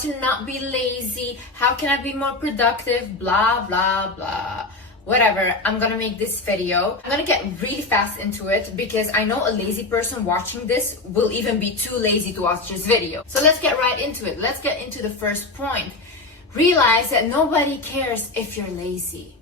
to not be lazy, how can I be more productive, blah, blah, blah. Whatever, I'm gonna make this video. I'm gonna get really fast into it because I know a lazy person watching this will even be too lazy to watch this video. So let's get right into it. Let's get into the first point. Realize that nobody cares if you're lazy.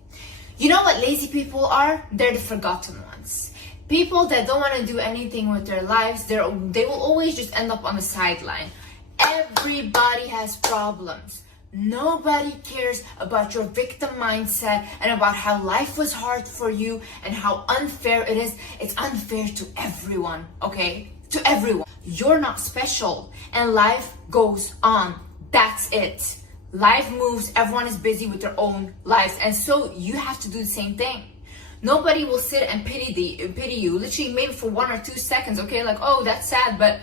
You know what lazy people are? They're the forgotten ones. People that don't want to do anything with their lives, they will always just end up on the sideline. Everybody has problems. Nobody cares about your victim mindset and about how life was hard for you and how unfair it is. It's unfair to everyone, okay? To everyone. You're not special and life goes on. That's it. Life moves, everyone is busy with their own lives, and so you have to do the same thing. Nobody will sit and pity you, literally maybe for 1 or 2 seconds, okay? Like, oh, that's sad, but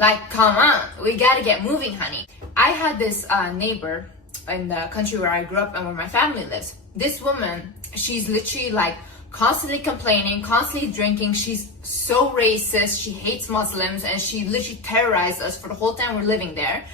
like, come on, we gotta get moving, honey. I had this neighbor in the country where I grew up and where my family lives. This woman, she's literally like constantly complaining, constantly drinking. She's so racist, she hates Muslims, and she literally terrorized us for the whole time we're living there.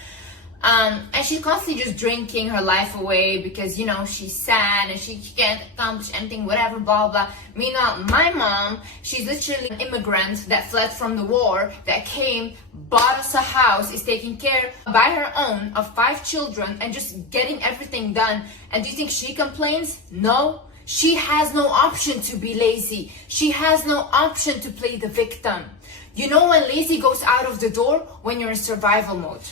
And she's constantly just drinking her life away because, you know, she's sad and she can't accomplish anything, whatever, blah, blah. Meanwhile, my mom, she's literally an immigrant that fled from the war, that came, bought us a house, is taking care by her own of 5 children and just getting everything done. And do you think she complains? No. She has no option to be lazy. She has no option to play the victim. You know when lazy goes out of the door? When you're in survival mode.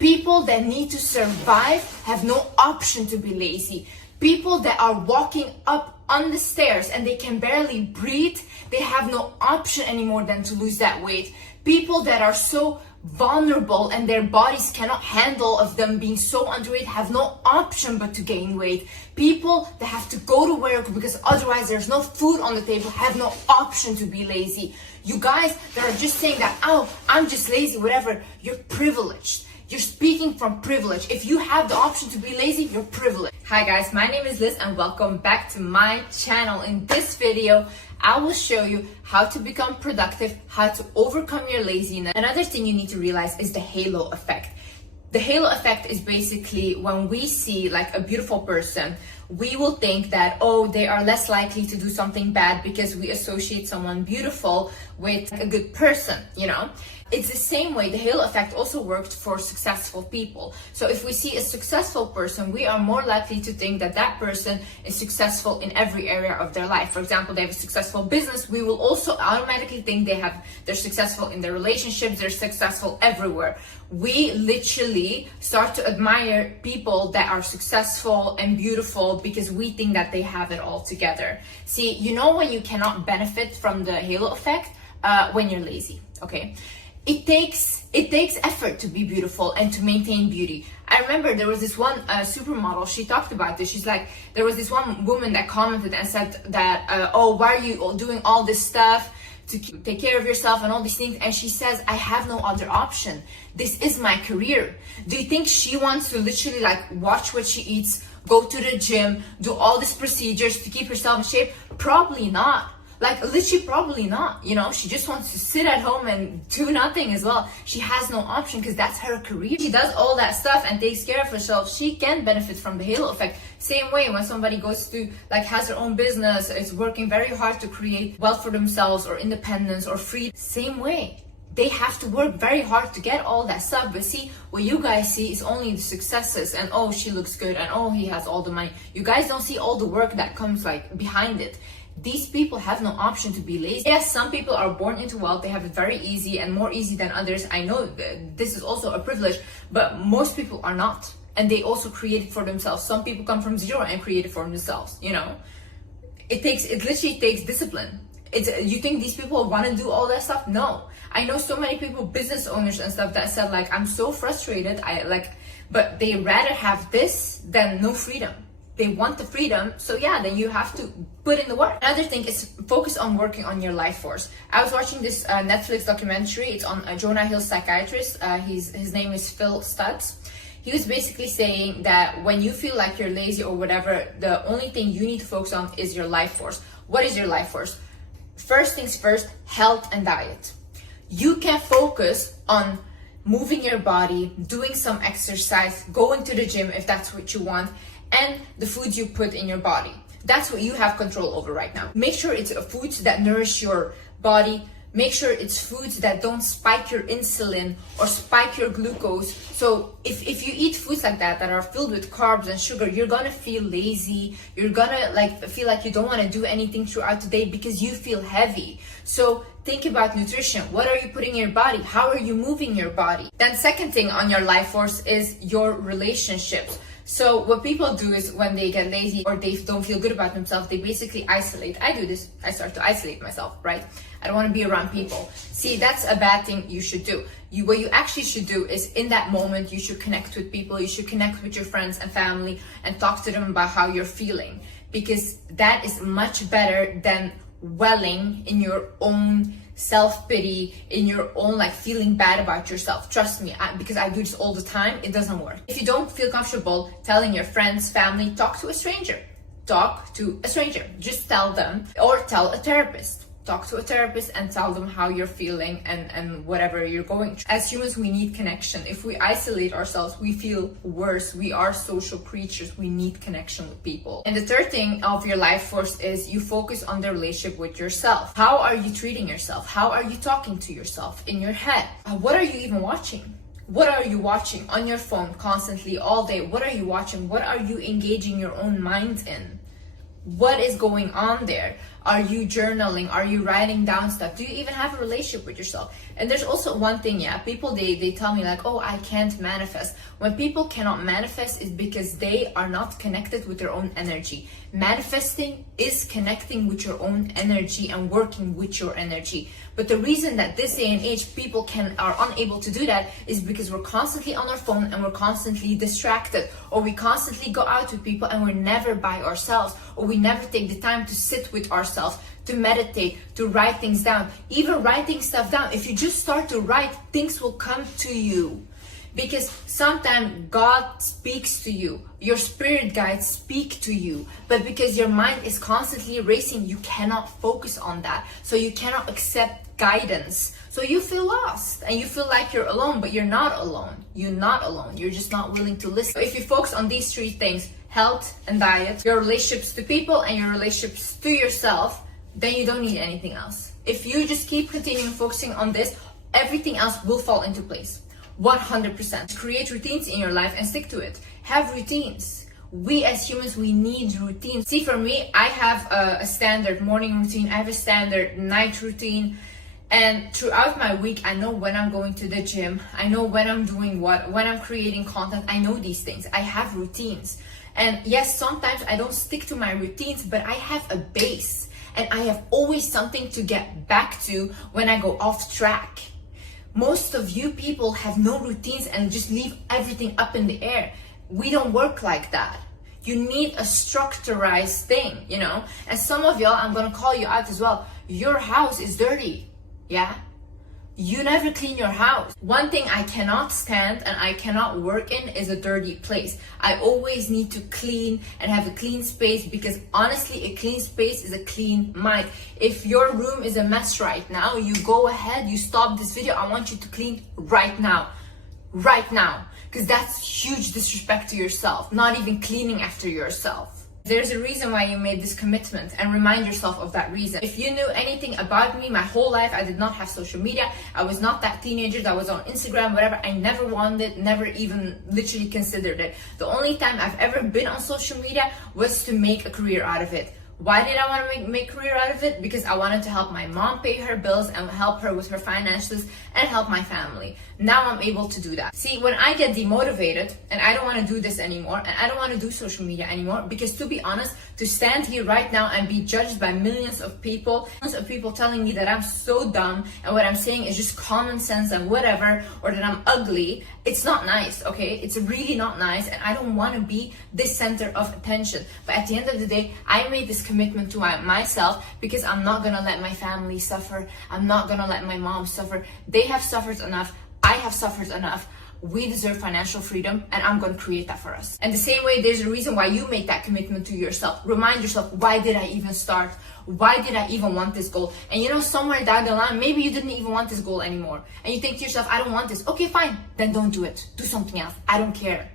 People that need to survive have no option to be lazy. People that are walking up on the stairs and they can barely breathe, they have no option anymore than to lose that weight. People that are so vulnerable and their bodies cannot handle of them being so underweight have no option but to gain weight. People that have to go to work because otherwise there's no food on the table have no option to be lazy. You guys that are just saying that, oh, I'm just lazy, whatever, you're privileged. You're speaking from privilege. If you have the option to be lazy, you're privileged. Hi guys, my name is Liz and welcome back to my channel. In this video, I will show you how to become productive, how to overcome your laziness. Another thing you need to realize is the halo effect. The halo effect is basically when we see like a beautiful person, we will think that, oh, they are less likely to do something bad because we associate someone beautiful with a good person, you know? It's the same way the halo effect also worked for successful people. So if we see a successful person, we are more likely to think that that person is successful in every area of their life. For example, they have a successful business, we will also automatically think they're successful in their relationships, they're successful everywhere. We literally start to admire people that are successful and beautiful because we think that they have it all together. See, you know when you cannot benefit from the halo effect? When you're lazy, okay? It takes effort to be beautiful and to maintain beauty. I remember there was this one supermodel, she talked about this. She's like, there was this one woman that commented and said that, oh, why are you doing all this stuff to take care of yourself and all these things? And she says, I have no other option. This is my career. Do you think she wants to literally like watch what she eats, go to the gym, do all these procedures to keep herself in shape? Probably not. Like literally probably not, you know, she just wants to sit at home and do nothing as well. She has no option because that's her career. She does all that stuff and takes care of herself. She can benefit from the halo effect. Same way when somebody goes to like has their own business, is working very hard to create wealth for themselves or independence or freedom. Same way. They have to work very hard to get all that stuff. But see, what you guys see is only the successes and oh, she looks good and oh, he has all the money. You guys don't see all the work that comes like behind it. These people have no option to be lazy. Yes, some people are born into wealth. They have it very easy and more easy than others. I know this is also a privilege, but most people are not. And they also create it for themselves. Some people come from zero and create it for themselves, you know? It literally takes discipline. You think these people want to do all that stuff? No. I know so many people, business owners and stuff, that said like, I'm so frustrated. But they rather have this than no freedom. They want the freedom, so yeah, then you have to put in the work. Another thing is focus on working on your life force. I was watching this Netflix documentary. It's on Jonah Hill's psychiatrist. His name is Phil Stutz. He was basically saying that when you feel like you're lazy or whatever, the only thing you need to focus on is your life force. What is your life force? First things first, health and diet. You can focus on moving your body, doing some exercise, going to the gym if that's what you want, and the foods you put in your body. That's what you have control over right now. Make sure it's foods that nourish your body. Make sure it's foods that don't spike your insulin or spike your glucose. So if you eat foods like that are filled with carbs and sugar, you're gonna feel lazy. You're gonna feel like you don't want to do anything throughout the day because you feel heavy. So think about nutrition. What are you putting in your body? How are you moving your body? Then second thing on your life force is your relationships. So what people do is when they get lazy or they don't feel good about themselves, they basically isolate. I do this. I start to isolate myself, right? I don't want to be around people. See, that's a bad thing you should do. What you actually should do is in that moment, you should connect with people. You should connect with your friends and family and talk to them about how you're feeling, because that is much better than dwelling in your own self-pity, in your own feeling bad about yourself. Trust me, because I do this all the time, it doesn't work. If you don't feel comfortable telling your friends, family, talk to a stranger. Talk to a stranger. Just tell them, or tell a therapist. Talk to a therapist and tell them how you're feeling and whatever you're going through. As humans, we need connection. If we isolate ourselves, we feel worse. We are social creatures. We need connection with people. And the third thing of your life force is you focus on the relationship with yourself. How are you treating yourself? How are you talking to yourself in your head? What are you even watching? What are you watching on your phone constantly all day? What are you watching? What are you engaging your own mind in? What is going on there? Are you journaling? Are you writing down stuff? Do you even have a relationship with yourself? And there's also one thing, people, they tell me oh, I can't manifest. When people cannot manifest, is because they are not connected with their own energy. Manifesting is connecting with your own energy and working with your energy. But the reason that this day and age people are unable to do that is because we're constantly on our phone and we're constantly distracted, or we constantly go out with people and we're never by ourselves, or we never take the time to sit with ourselves, to meditate, to write things down. Even writing stuff down, if you just start to write, things will come to you. Because sometimes God speaks to you, your spirit guides speak to you, but because your mind is constantly racing, you cannot focus on that. So you cannot accept guidance. So you feel lost and you feel like you're alone, but you're not alone. You're not alone. You're just not willing to listen. If you focus on these three things, health and diet, your relationships to people and your relationships to yourself, then you don't need anything else. If you just keep continuing focusing on this, everything else will fall into place. 100%. Create routines in your life and stick to it. Have routines. We as humans, we need routines. See, for me, I have a standard morning routine. I have a standard night routine. And throughout my week, I know when I'm going to the gym. I know when I'm doing what, when I'm creating content. I know these things. I have routines. And yes, sometimes I don't stick to my routines, but I have a base. And I have always something to get back to when I go off track. Most of you people have no routines and just leave everything up in the air. We don't work like that. You need a structurized thing, And some of y'all, I'm gonna call you out as well. Your house is dirty, You never clean your house. One thing I cannot stand and I cannot work in is a dirty place. I always need to clean and have a clean space, because honestly, a clean space is a clean mind. If your room is a mess right now, you go ahead, you stop this video. I want you to clean right now. Right now. Because that's huge disrespect to yourself. Not even cleaning after yourself. There's a reason why you made this commitment, and remind yourself of that reason. If you knew anything about me, my whole life, I did not have social media. I was not that teenager that was on Instagram, whatever. I never wanted it, never even literally considered it. The only time I've ever been on social media was to make a career out of it. Why did I want to make a career out of it? Because I wanted to help my mom pay her bills and help her with her finances and help my family. Now I'm able to do that. See, when I get demotivated and I don't want to do this anymore, and I don't want to do social media anymore, because to be honest, to stand here right now and be judged by millions of people telling me that I'm so dumb and what I'm saying is just common sense and whatever, or that I'm ugly, it's not nice, okay? It's really not nice, and I don't want to be this center of attention. But at the end of the day, I made this commitment to myself, because I'm not gonna let my family suffer. I'm not gonna let my mom suffer. They have suffered enough. I have suffered enough. we deserve financial freedom, and I'm gonna create that for us. And the same way, there's a reason why you make that commitment to yourself. Remind yourself, why did I even start? Why did I even want this goal? And you know, somewhere down the line, maybe you didn't even want this goal anymore. And you think to yourself, I don't want this. Okay, fine. Then don't do it. Do something else. I don't care.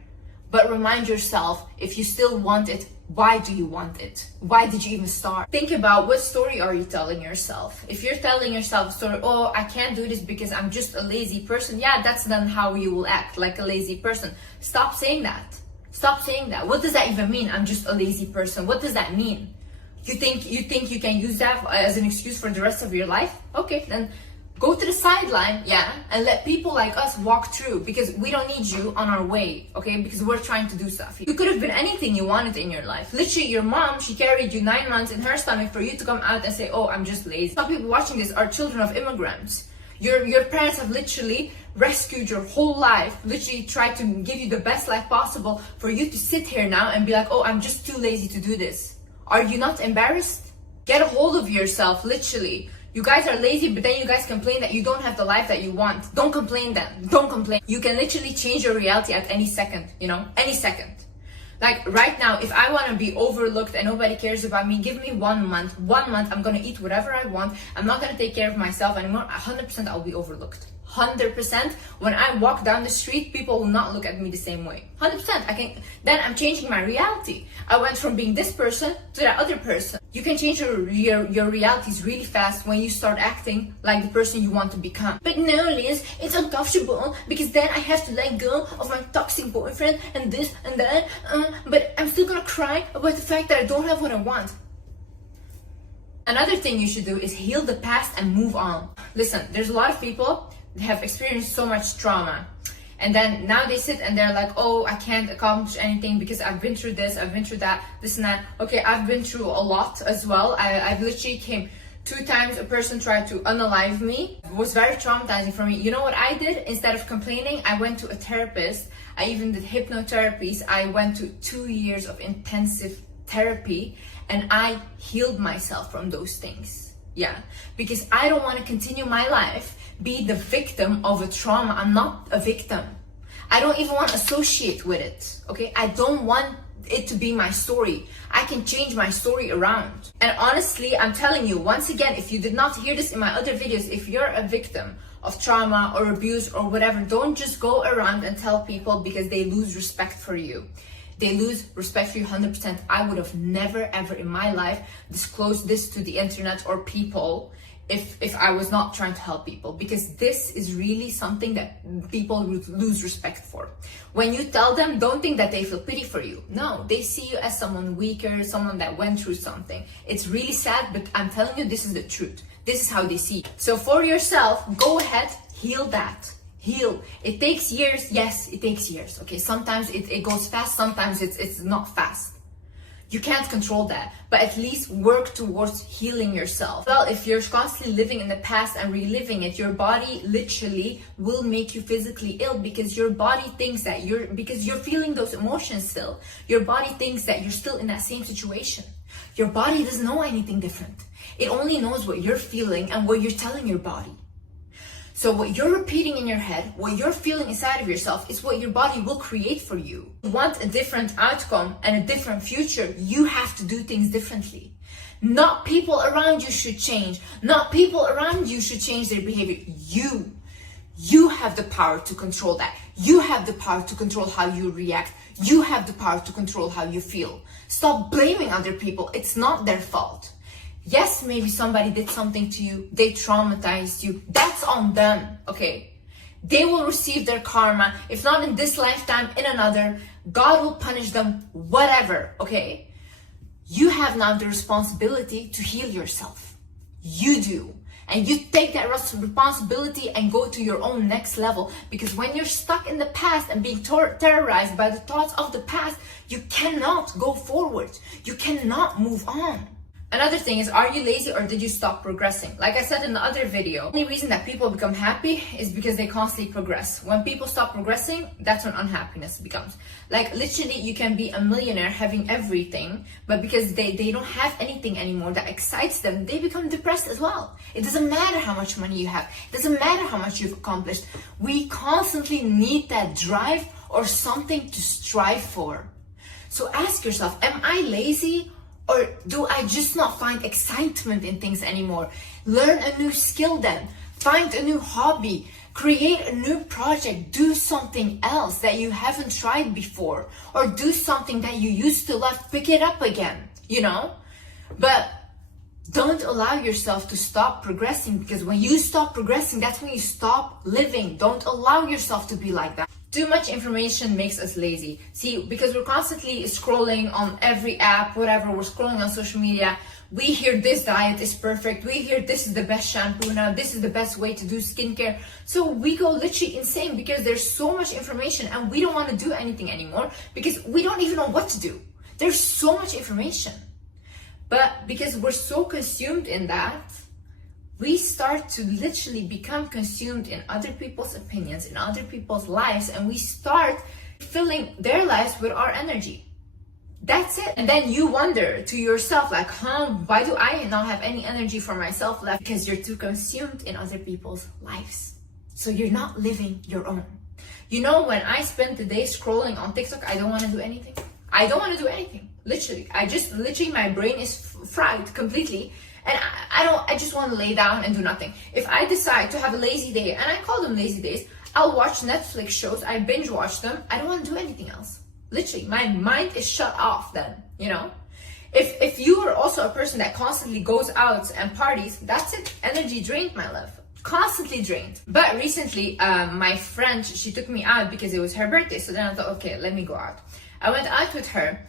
But remind yourself, if you still want it, why do you want it? Why did you even start? Think about, what story are you telling yourself? If you're telling yourself a story, oh, I can't do this because I'm just a lazy person. Yeah, that's then how you will act, like a lazy person. Stop saying that. Stop saying that. What does that even mean? I'm just a lazy person. What does that mean? You think you can use that as an excuse for the rest of your life? Okay, then go to the sideline, yeah, and let people like us walk through, because we don't need you on our way, okay? Because we're trying to do stuff. You could have been anything you wanted in your life. Literally, your mom, she carried you 9 months in her stomach for you to come out and say, oh, I'm just lazy. Some people watching this are children of immigrants. Your parents have literally rescued your whole life, literally tried to give you the best life possible for you to sit here now and be like, oh, I'm just too lazy to do this. Are you not embarrassed? Get a hold of yourself, literally. You guys are lazy, but then you guys complain that you don't have the life that you want. Don't complain then. Don't complain. You can literally change your reality at any second, you know? Any second. Like right now, if I want to be overlooked and nobody cares about me, give me 1 month. 1 month, I'm going to eat whatever I want. I'm not going to take care of myself anymore. 100% I'll be overlooked. 100%. When I walk down the street, people will not look at me the same way. 100%. Then I'm changing my reality. I went from being this person to that other person. You can change your realities really fast when you start acting like the person you want to become. But no, Liz, it's uncomfortable because then I have to let go of my toxic boyfriend and this and that. But I'm still gonna cry about the fact that I don't have what I want. Another thing you should do is heal the past and move on. Listen, there's a lot of people that have experienced so much trauma. And then now they sit and they're like, oh, I can't accomplish anything because I've been through this, I've been through that, this and that. Okay, I've been through a lot as well. I've literally came 2 times, a person tried to unalive me. It was very traumatizing for me. You know what I did? Instead of complaining, I went to a therapist. I even did hypnotherapies. I went to 2 years of intensive therapy and I healed myself from those things. Yeah, because I don't want to continue my life be the victim of a trauma. I'm not a victim. I don't even want to associate with it, okay? I don't want it to be my story. I can change my story around. And honestly, I'm telling you, once again, if you did not hear this in my other videos, if you're a victim of trauma or abuse or whatever, don't just go around and tell people because they lose respect for you. They lose respect for you 100%. I would have never ever in my life disclosed this to the internet or people if I was not trying to help people, because this is really something that people lose respect for. When you tell them, don't think that they feel pity for you. No, they see you as someone weaker, someone that went through something. It's really sad, but I'm telling you, this is the truth. This is how they see you. So for yourself, go ahead, heal that. Heal. It takes years. Yes, it takes years. Okay, sometimes it goes fast, sometimes it's not fast. You can't control that, but at least work towards healing yourself. Well, if you're constantly living in the past and reliving it, your body literally will make you physically ill, because your body thinks that because you're feeling those emotions still. Your body thinks that you're still in that same situation. Your body doesn't know anything different. It only knows what you're feeling and what you're telling your body. So what you're repeating in your head, what you're feeling inside of yourself, is what your body will create for you. If you want a different outcome and a different future, you have to do things differently. Not people around you should change. Not people around you should change their behavior. You have the power to control that. You have the power to control how you react. You have the power to control how you feel. Stop blaming other people. It's not their fault. Yes, maybe somebody did something to you, they traumatized you, that's on them, okay? They will receive their karma, if not in this lifetime, in another. God will punish them, whatever, okay? You have now the responsibility to heal yourself. You do. And you take that responsibility and go to your own next level. Because when you're stuck in the past and being terrorized by the thoughts of the past, you cannot go forward. You cannot move on. Another thing is, are you lazy or did you stop progressing? Like I said in the other video, the only reason that people become happy is because they constantly progress. When people stop progressing, that's when unhappiness becomes. Like literally, you can be a millionaire having everything, but because they don't have anything anymore that excites them, they become depressed as well. It doesn't matter how much money you have. It doesn't matter how much you've accomplished. We constantly need that drive or something to strive for. So ask yourself, am I lazy? Or do I just not find excitement in things anymore? Learn a new skill then. Find a new hobby. Create a new project. Do something else that you haven't tried before. Or do something that you used to love. Pick it up again, you know? But don't allow yourself to stop progressing, because when you stop progressing, that's when you stop living. Don't allow yourself to be like that. Too much information makes us lazy. See, because we're constantly scrolling on every app, whatever, we're scrolling on social media. We hear this diet is perfect. We hear this is the best shampoo now. This is the best way to do skincare. So we go literally insane because there's so much information and we don't want to do anything anymore because we don't even know what to do. There's so much information. But because we're so consumed in that, we start to literally become consumed in other people's opinions, in other people's lives, and we start filling their lives with our energy. That's it. And then you wonder to yourself, like, why do I not have any energy for myself left? Because you're too consumed in other people's lives. So you're not living your own. You know, when I spend the day scrolling on TikTok, I don't want to do anything. I don't want to do anything. Literally. My brain is fried completely. And I just want to lay down and do nothing. If I decide to have a lazy day, and I call them lazy days, I'll watch Netflix shows, I binge watch them. I don't want to do anything else. Literally, my mind is shut off then, you know? If you are also a person that constantly goes out and parties, that's it. Energy drained, my love. Constantly drained. But recently, my friend, she took me out because it was her birthday. So then I thought, okay, let me go out. I went out with her.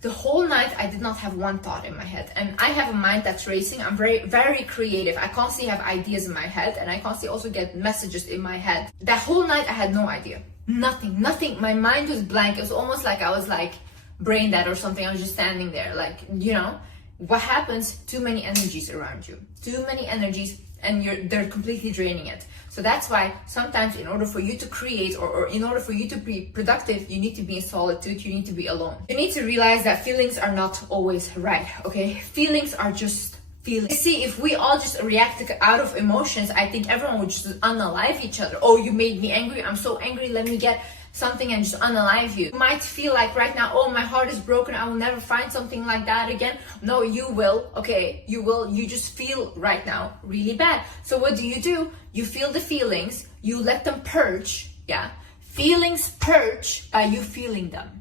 The whole night, I did not have one thought in my head. And I have a mind that's racing. I'm very, very creative. I constantly have ideas in my head. And I constantly also get messages in my head. That whole night, I had no idea. Nothing. My mind was blank. It was almost like I was like brain dead or something. I was just standing there. Like, you know, what happens? Too many energies around you. Too many energies. And they're completely draining it. So that's why sometimes in order for you to create or in order for you to be productive, you need to be in solitude, you need to be alone. You need to realize that feelings are not always right, okay? Feelings are just feelings. See, if we all just react out of emotions, I think everyone would just unalive each other. Oh, you made me angry, I'm so angry, let me get something and just unalive you. You might feel like right now, oh, my heart is broken, I will never find something like that again. No, you will, okay, you will. You just feel right now really bad. So what do? You feel the feelings, you let them purge, yeah? Feelings purge by you feeling them.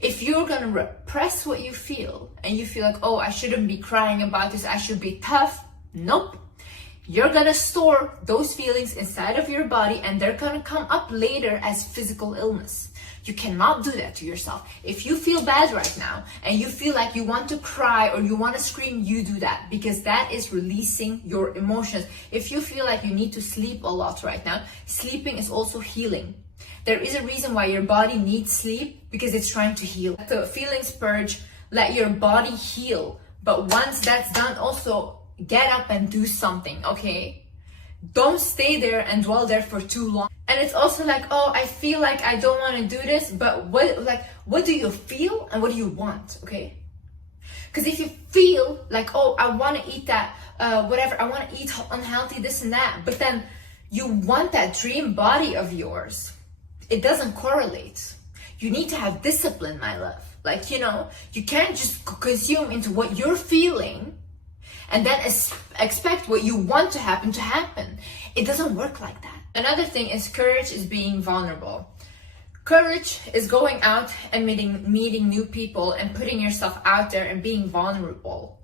If you're gonna repress what you feel and you feel like, oh, I shouldn't be crying about this, I should be tough, nope. You're gonna store those feelings inside of your body and they're gonna come up later as physical illness. You cannot do that to yourself. If you feel bad right now and you feel like you want to cry or you want to scream, you do that because that is releasing your emotions. If you feel like you need to sleep a lot right now, sleeping is also healing. There is a reason why your body needs sleep because it's trying to heal. Let the feelings purge, let your body heal. But once that's done, also get up and do something, okay? Don't stay there and dwell there for too long. And it's also like, oh, I feel like I don't want to do this, but what do you feel and what do you want, okay? Because if you feel like, oh, I want to eat that, whatever, I want to eat unhealthy, this and that, but then you want that dream body of yours, it doesn't correlate. You need to have discipline, my love. Like, you know, you can't just consume into what you're feeling and then expect what you want to happen. It doesn't work like that. Another thing is courage is being vulnerable. Courage is going out and meeting new people and putting yourself out there and being vulnerable.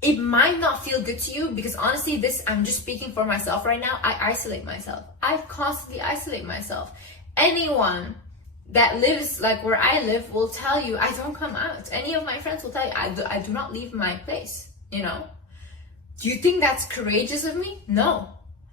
It might not feel good to you because honestly, I'm just speaking for myself right now. I isolate myself. I constantly isolate myself. Anyone that lives like where I live will tell you I don't come out. Any of my friends will tell you I do not leave my place, you know? Do you think that's courageous of me? No.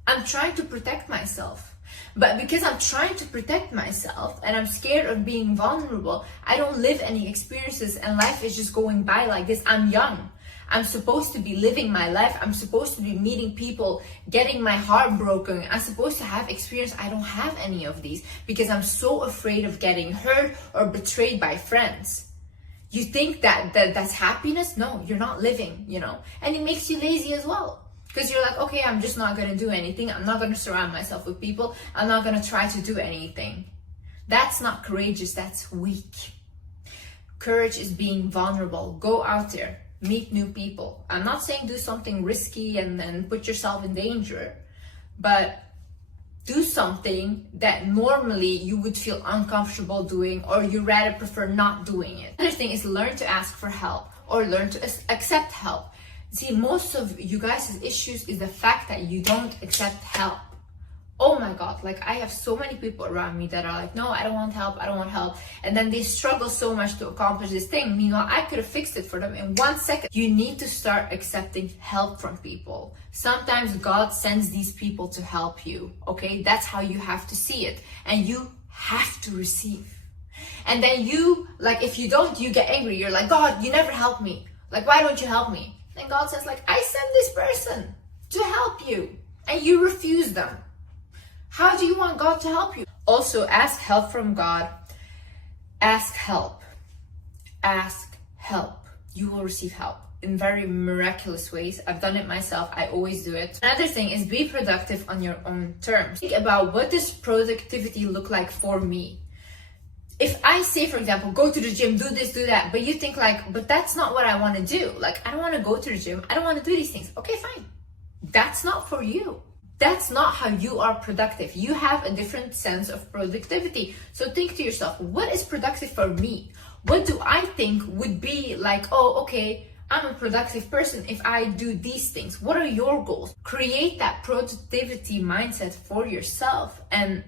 I'm trying to protect myself. But because I'm trying to protect myself and I'm scared of being vulnerable, I don't live any experiences and life is just going by like this. I'm young. I'm supposed to be living my life. I'm supposed to be meeting people, getting my heart broken. I'm supposed to have experience. I don't have any of these because I'm so afraid of getting hurt or betrayed by friends. You think that's happiness? No, you're not living, you know, and it makes you lazy as well. Because you're like, okay, I'm just not going to do anything. I'm not going to surround myself with people. I'm not going to try to do anything. That's not courageous. That's weak. Courage is being vulnerable. Go out there. Meet new people. I'm not saying do something risky and then put yourself in danger. But do something that normally you would feel uncomfortable doing, or you rather prefer not doing it. Another thing is learn to ask for help or learn to accept help. See, most of you guys' issues is the fact that you don't accept help. Oh my God, like I have so many people around me that are like, no, I don't want help, I don't want help. And then they struggle so much to accomplish this thing. Meanwhile, I could have fixed it for them in 1 second. You need to start accepting help from people. Sometimes God sends these people to help you, okay? That's how you have to see it. And you have to receive. And then you, like, if you don't, you get angry. You're like, God, you never help me. Like, why don't you help me? And God says, like, I sent this person to help you, and you refuse them. How do you want God to help you? Also, ask help from God. Ask help. Ask help. You will receive help in very miraculous ways. I've done it myself. I always do it. Another thing is be productive on your own terms. Think about, what does productivity look like for me? If I say, for example, go to the gym, do this, do that, but you think like, but that's not what I want to do. Like, I don't want to go to the gym. I don't want to do these things. Okay, fine. That's not for you. That's not how you are productive. You have a different sense of productivity. So think to yourself, what is productive for me? What do I think would be like, oh, okay, I'm a productive person if I do these things. What are your goals? Create that productivity mindset for yourself and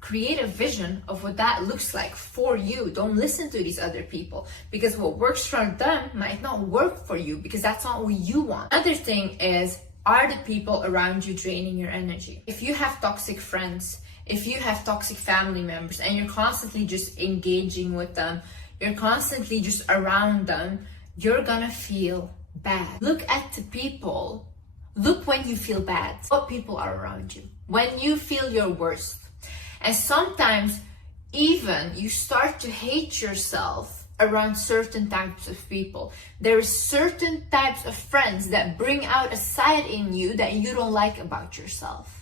create a vision of what that looks like for you. Don't listen to these other people, because what works for them might not work for you, because that's not what you want. Another thing is, are the people around you draining your energy? If you have toxic friends, if you have toxic family members and you're constantly just engaging with them, you're constantly just around them, you're gonna feel bad. Look at the people. Look when you feel bad. What people are around you? When you feel your worst. And sometimes even you start to hate yourself around certain types of people. There are certain types of friends that bring out a side in you that you don't like about yourself.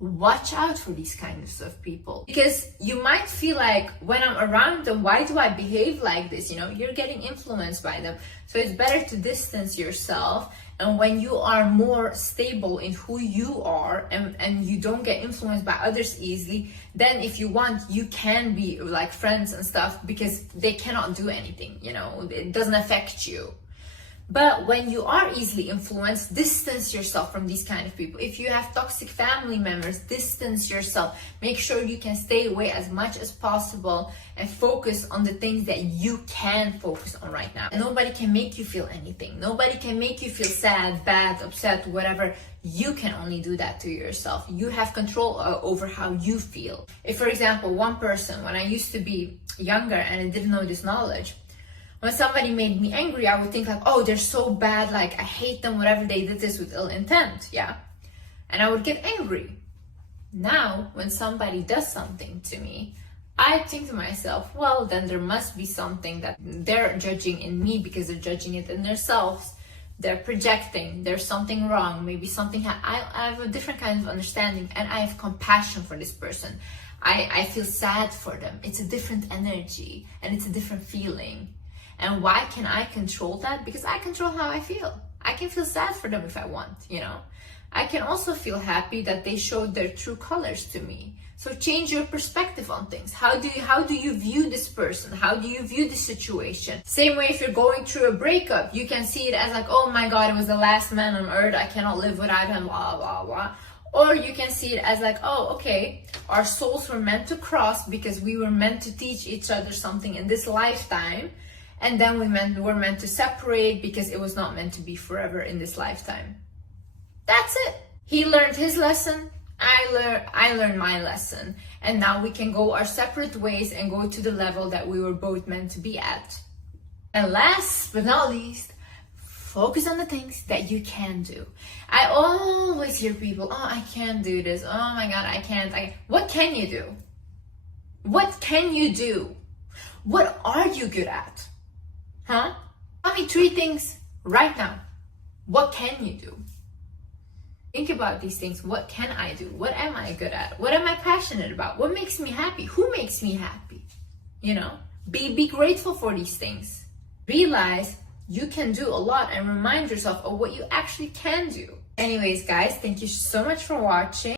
Watch out for these kinds of people, because you might feel like, when I'm around them, why do I behave like this? You know, you're getting influenced by them. So it's better to distance yourself. And when you are more stable in who you are and you don't get influenced by others easily, then if you want, you can be like friends and stuff, because they cannot do anything, you know, it doesn't affect you. But when you are easily influenced, distance yourself from these kind of people. If you have toxic family members, distance yourself. Make sure you can stay away as much as possible and focus on the things that you can focus on right now. And nobody can make you feel anything. Nobody can make you feel sad, bad, upset, whatever. You can only do that to yourself. You have control over how you feel. If, for example, one person, when I used to be younger and I didn't know this knowledge, when somebody made me angry, I would think like, oh, they're so bad, like I hate them, whatever, they did this with ill intent, yeah? And I would get angry. Now, when somebody does something to me, I think to myself, well, then there must be something that they're judging in me, because they're judging it in themselves. They're projecting, there's something wrong, maybe something, I have a different kind of understanding, and I have compassion for this person. I feel sad for them. It's a different energy, and it's a different feeling. And why can I control that? Because I control how I feel. I can feel sad for them if I want, you know. I can also feel happy that they showed their true colors to me. So change your perspective on things. How do you view this person? How do you view the situation? Same way, if you're going through a breakup, you can see it as like, oh my God, it was the last man on earth. I cannot live without him, blah, blah, blah. Or you can see it as like, oh, okay, our souls were meant to cross because we were meant to teach each other something in this lifetime. And then we're meant to separate because it was not meant to be forever in this lifetime. That's it. He learned his lesson. I learned my lesson. And now we can go our separate ways and go to the level that we were both meant to be at. And last but not least, Focus on the things that you can do. I always hear people, oh, I can't do this. Oh my God, I can't. What can you do? What can you do? What are you good at? Huh? Tell me 3 things right now. What can you do? Think about these things. What can I do? What am I good at? What am I passionate about? What makes me happy? Who makes me happy? You know, be grateful for these things. Realize you can do a lot and remind yourself of what you actually can do. Anyways, guys, thank you so much for watching.